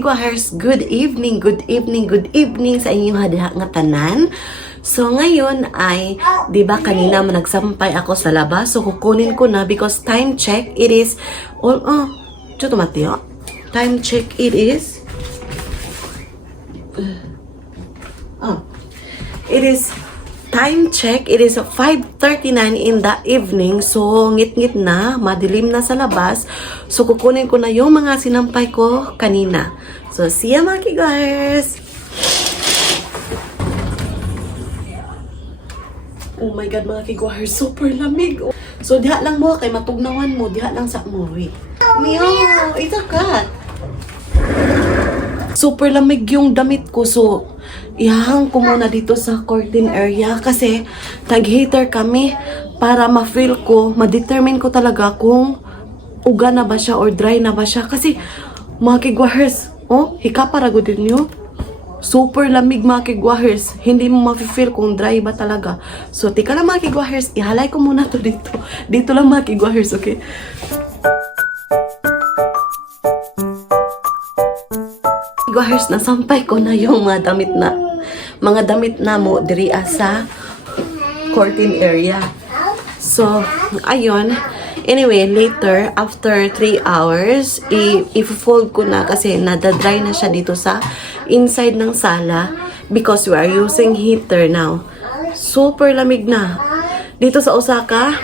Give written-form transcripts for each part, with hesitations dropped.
kigwahers, good evening sa inyong hadha nga tanan. So ngayon ay, 'di ba kanina nagsampay ako sa labas, so kukunin ko na because time check it is time check it is time check, it is 5:39 in the evening. So, ngit-ngit na, madilim na sa labas. So, kukunin ko na yung mga sinampay ko kanina. So, see ya mga kigwahers! Oh my God, mga kigwahers, super lamig. So, diha lang mo, kay matugnawan mo, diha lang sa mo. Wait. Meow, it's a cat. Super lamig yung damit ko. So, ihahang ko muna dito sa curtain area kasi tag-heater kami para ma-feel ko, ma-determine ko talaga kung uga na ba siya or dry na ba siya. Kasi, mga kigwahers, hikaparago din nyo. Super lamig mga kigwahers. Hindi mo ma-feel kung dry ba talaga. So, tika lang mga kigwahers, ihalay ko muna to dito. Dito lang mga kigwahers, okay? Kigwahers, nasampay ko na yung mga damit na mo diri sa curtain area. So, ayun. Anyway, later, after 3 hours, i-fold ko na kasi nadadry na siya dito sa inside ng sala because we are using heater now. Super lamig na. Dito sa Osaka,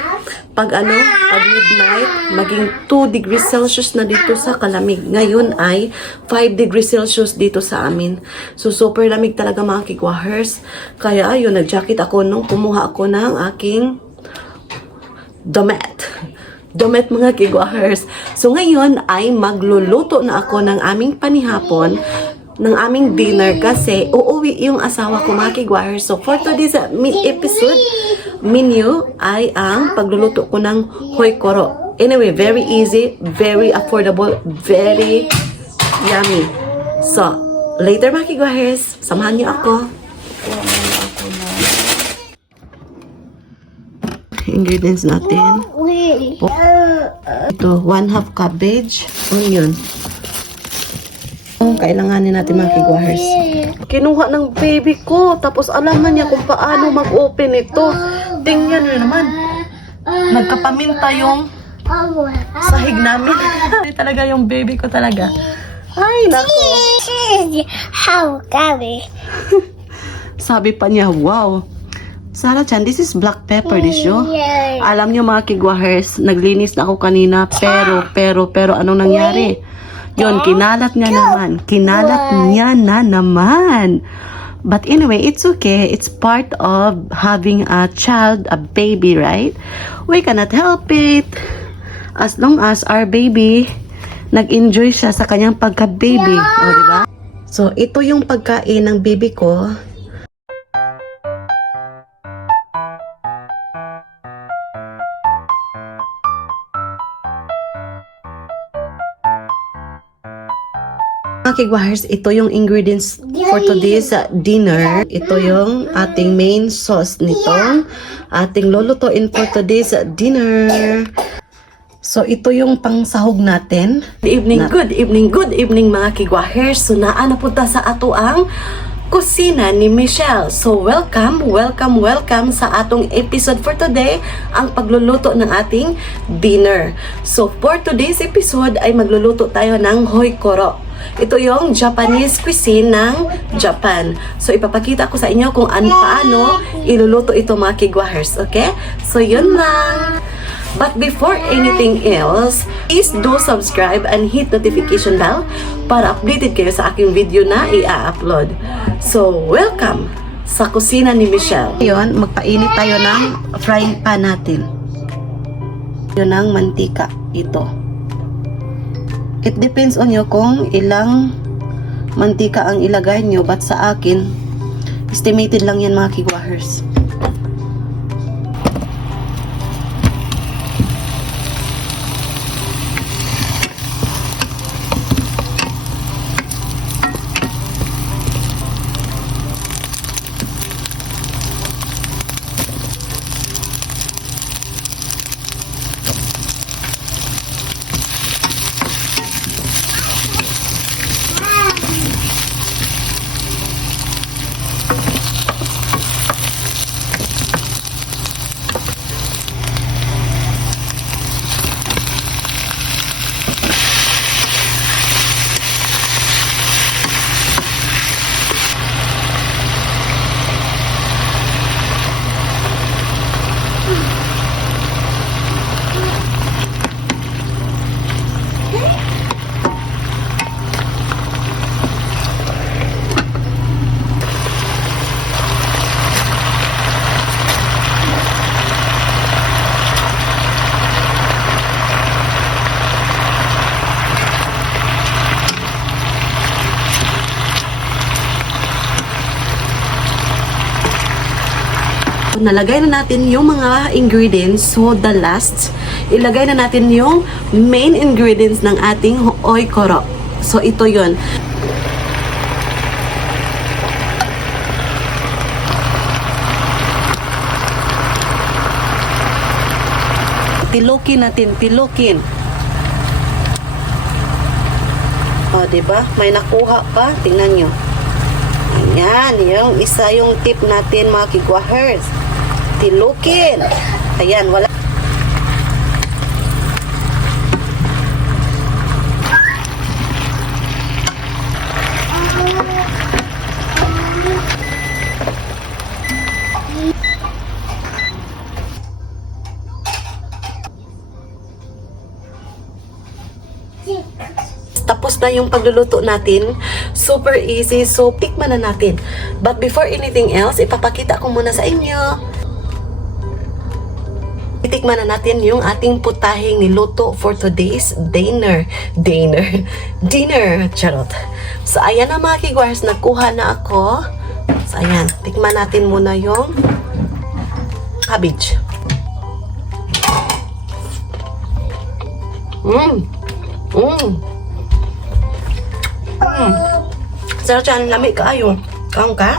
pag midnight, maging 2 degrees Celsius na dito sa kalamig. Ngayon ay 5 degrees Celsius dito sa amin. So, super lamig talaga mga kigwahers. Kaya, ayun, nag-jacket ako nung kumuha ako ng aking Domet mga kigwahers. So, ngayon ay magluluto na ako ng aming panihapon, ng aming dinner kasi uuwi yung asawa ko mga kigwahers. So, for today's episode, menu ay ang pagluluto ko ng hoikoro. Anyway, very easy, very affordable, very yummy. So, later mga kigwahers, samahan niyo ako. Ingredients natin. Ito, 1/2 cabbage, onion. Kailanganin natin mga kigwahers. Kinuha ng baby ko, tapos alam na niya kung paano mag-open ito. Tingnan nyo naman. Nagkapaminta yung sahig namin. Talaga yung baby ko talaga. Ay, nako. How Gabby? Sabi pa niya, wow. Sarah-chan, this is black pepper dish, yo. Alam niyo mga kigwahers, naglinis na ako kanina, pero anong nangyari? Yon, kinalat niya na naman. But anyway, it's okay. It's part of having a child, a baby, right? We cannot help it. As long as our baby, nag-enjoy siya sa kanyang pagka-baby. O, diba? So, ito yung pagkain ng baby ko. Mga kigwahers, ito yung ingredients for today's dinner. Ito yung ating main sauce nitong ating lulutuin for today's dinner. So, ito yung pangsahog natin. Good evening mga kigwahers. So, naana punta sa ato ang kusina ni Michelle. So, welcome sa atong episode for today, ang pagluluto ng ating dinner. So, for today's episode ay magluluto tayo ng hoikoro. Ito yung Japanese cuisine ng Japan. So, ipapakita ko sa inyo kung paano iluluto ito mga kigwahers. Okay? So, yun lang. But before anything else, please do subscribe and hit notification bell para updated kayo sa aking video na i-upload. So, welcome sa kusina ni Michelle. Ngayon, magpainit tayo ng frying pan natin. Yun ang mantika. Ito. It depends on you kung ilang mantika ang ilagay nyo. But sa akin, estimated lang yan mga kigwahers. Nalagay na natin yung mga ingredients. So, the last, ilagay na natin yung main ingredients ng ating oikoro. So, ito yon. Tilukin natin, tilukin. O, diba? May nakuha pa. Tingnan nyo. Ayan, yung isa yung tip natin mga kigwahers. Tilukin. Ayan, wala. Tapos na yung pagluluto natin. Super easy. So, tikman na natin. But before anything else, ipapakita ko muna sa inyo. Itikman na natin yung ating putahing niluto for today's dinner. Dinner. Charot. So, ayan na mga kigwars. Nagkuha na ako. So, ayan. Tikman natin muna yung cabbage. Sarap siya, lamig kaayo. Kaon ka?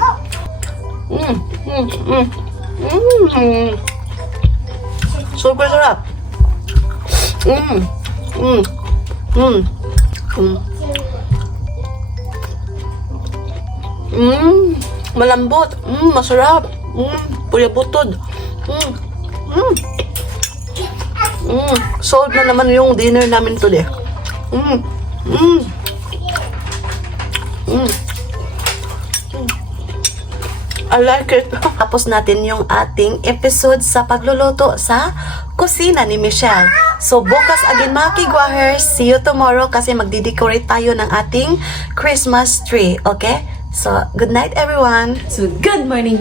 Super sarap. Malambot. Masarap. Puya butod. Solve na naman yung dinner namin today. I like it. Tapos natin yung ating episode sa pagluluto sa kusina ni Michelle. So, bukas again mga kigwahers. See you tomorrow kasi magdi-decorate tayo ng ating Christmas tree. Okay? So, good night everyone. So, good morning.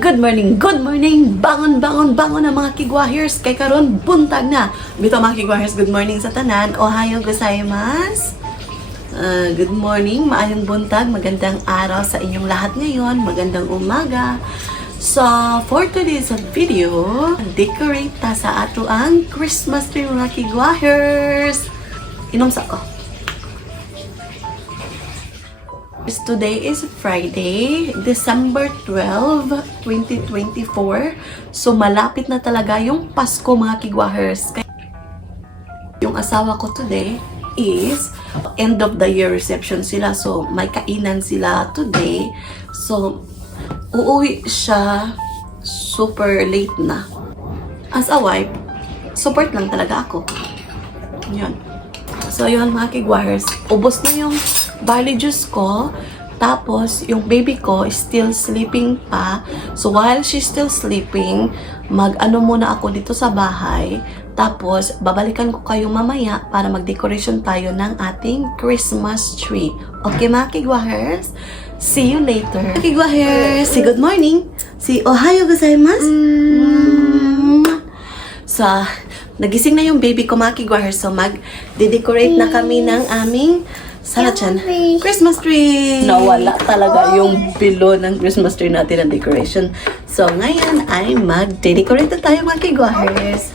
Bangon na mga kigwahers. Kay karon buntag na. Bito mga kigwahers, good morning sa tanan. Ohayo gozaimasu. Good morning, maayong buntag, magandang araw sa inyong lahat ngayon, magandang umaga. So, for today's video, decorate ta sa ato ang Christmas tree mga kigwahers. Inom sa ko. Today is Friday, December 12, 2024. So, malapit na talaga yung Pasko mga kigwahers. Yung asawa ko today is end of the year reception sila. So, may kainan sila today. So, uuwi siya super late na. As a wife, support lang talaga ako. Yun. So, yun mga kigwahers. Ubos na yung barley juice ko. Tapos, yung baby ko is still sleeping pa. So, while she's still sleeping, mag-ano muna ako dito sa bahay. Tapos, babalikan ko kayo mamaya para mag-decoration tayo ng ating Christmas tree. Okay mga kigwahers? See you later. Kigwahers, say good morning. Say ohayo gozaimasu. So, nagising na yung baby ko mga kigwahers. So, mag-decorate na kami ng aming Sarachan, Christmas tree! Nawala talaga yung below ng Christmas tree natin na decoration. So, ngayon ay mag-decorate na tayo mga kigwahers.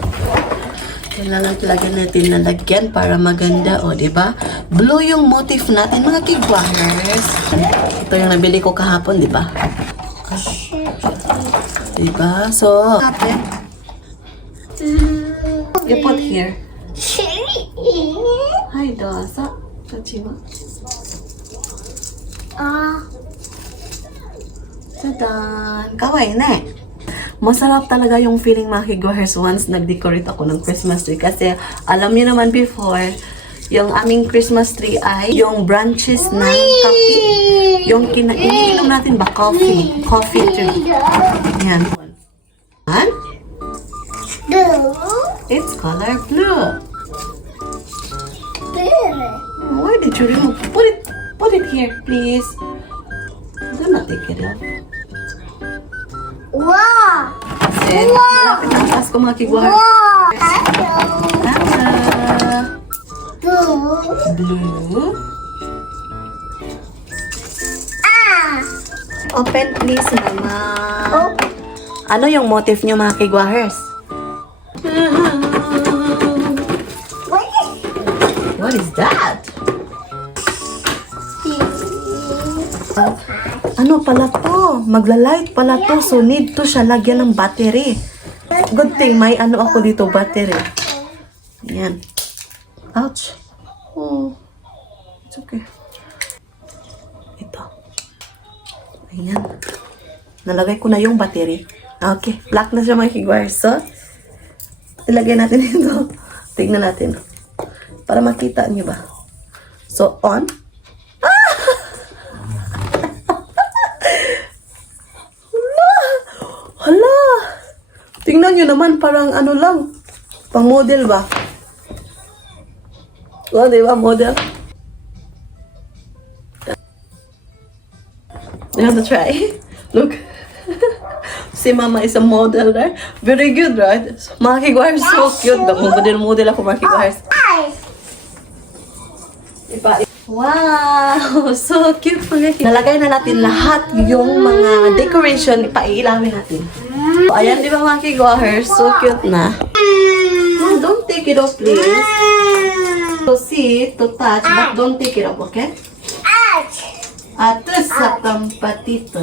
Kailangan talaga natin nalagyan para maganda, o, diba? Blue yung motif natin mga kigwahers. Ito yung nabili ko kahapon, diba? Diba? So, you put here. Hi, Dasa. Tachima. Tadan! Kawaii na. Masarap talaga yung feeling mga kigwahers once nag-decorate ako ng Christmas tree. Kasi alam niyo naman before, yung aming Christmas tree ay yung branches ng kape. Yung iniinom natin ba? Coffee. Coffee tree. Yan. And Blue. it's color blue. Blue. Why did you remove? Put it here, please. Do not take it off. Wow. Then, malapit ang Pasko mga kigwahers. Wow. Blue. Blue. Ah. Open please, Mama. Ano yung motif niyo mga kigwahers? What is that? Ano pala to? Magla-light pala to. So need to siya lagyan ng battery. Good thing may ano ako dito, battery. Ayan. Ouch. Oh. It's okay. Ito. Ayan. Nalagay ko na yung battery. Okay. Black na siya mga kigwahers. So, ilagay natin ito. Tignan natin. Para makita niyo ba? So, on. Hala! Tingnan nyo naman, parang ano lang. Pang model ba? Oh, di ba, model? You have to try. Look. Si Mama is a model there. Very good, right? Mga kigwahers, so cute. Model ako, mga kigwahers. Wow! So cute mga kigwahers. Nalagay na natin lahat yung mga decoration. Ipaiilawin natin. So, ayan, di ba mga kigwahers? So cute na. No, don't take it off, please. To see, to touch, but don't take it off, okay? Ato sa tampatito.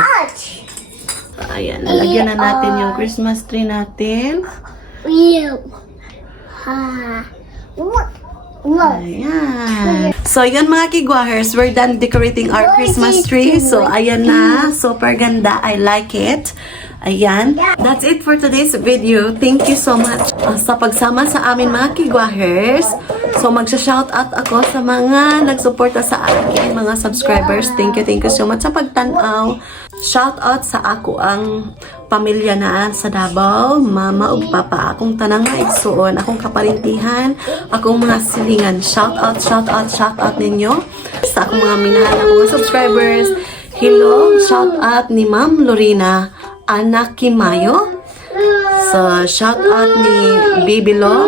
Ayan, nalagyan na natin yung Christmas tree natin. Ayan. So, yan mga kigwahers, we're done decorating our Christmas tree. So, ayan na. Super ganda. I like it. Ayan. That's it for today's video. Thank you so much sa pagsama sa amin mga kigwahers. So, magsha-shoutout ako sa mga nagsuporta sa akin, mga subscribers. Thank you so much sa pagtanaw. Shoutout sa ako ang pamilya na sa Davao, mama ug papa, akong tanang nga igsuon, akong kaparintihan, akong mga silingan. Shoutout ninyo sa akong mga minahal na mga subscribers. Hello, shoutout ni Ma'am Lorena Anak Kimayo. So, shout out ni Baby Lo,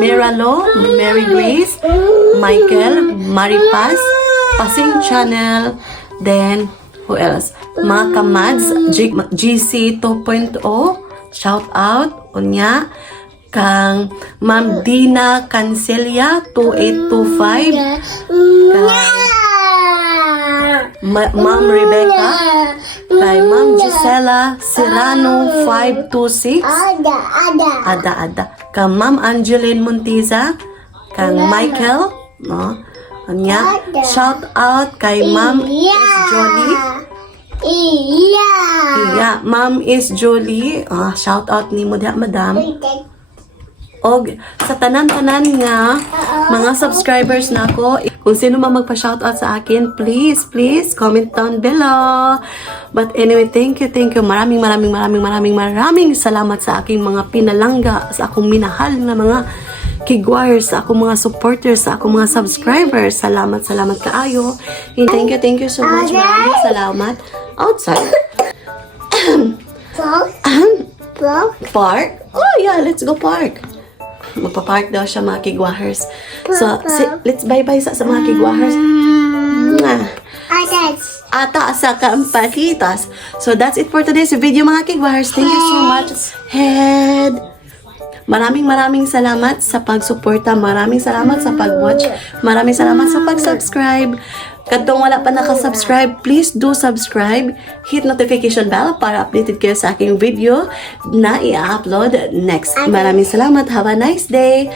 Mira Lo, Mary Grace, Michael, Maripaz, Pasing Channel, then, who else? Mga kamads, GC 2.0, shout out, unya, kang Ma'am Dina Cancelia 2825, kang Ma'am Rebecca, kay Ma'am Gisela Serrano 526, ada, kang Ma'am Angeline Montiza, kang Michael, no? Anya, shout out kay Ma'am is Jolie. Iya, Ma'am is Jolie. Shout out ni mo diha, madam. Og sa tanan-tanan nga mga subscribers nako, kung sino man magpa-shoutout sa akin, please comment down below. But anyway, thank you. Maraming salamat sa aking mga pinalangga, sa akong minahal na mga kigwahers, sa akong mga supporters, sa akong mga subscribers. Salamat kaayo. Thank you so much. Maraming salamat. Outside. Park? Oh yeah, let's go park. Magpa-park daw siya mga kigwahers. So, let's bye-bye sa mga kigwahers. Ata sa kampatitas. So, that's it for today's video mga kigwahers. Thank you so much. Head. Maraming salamat sa pagsuporta. Maraming salamat sa pag-watch. Maraming salamat sa pag-subscribe. Katong wala pa nakasubscribe, please do subscribe. Hit notification bell para updated kayo sa aking video na i-upload next. Maraming salamat. Have a nice day.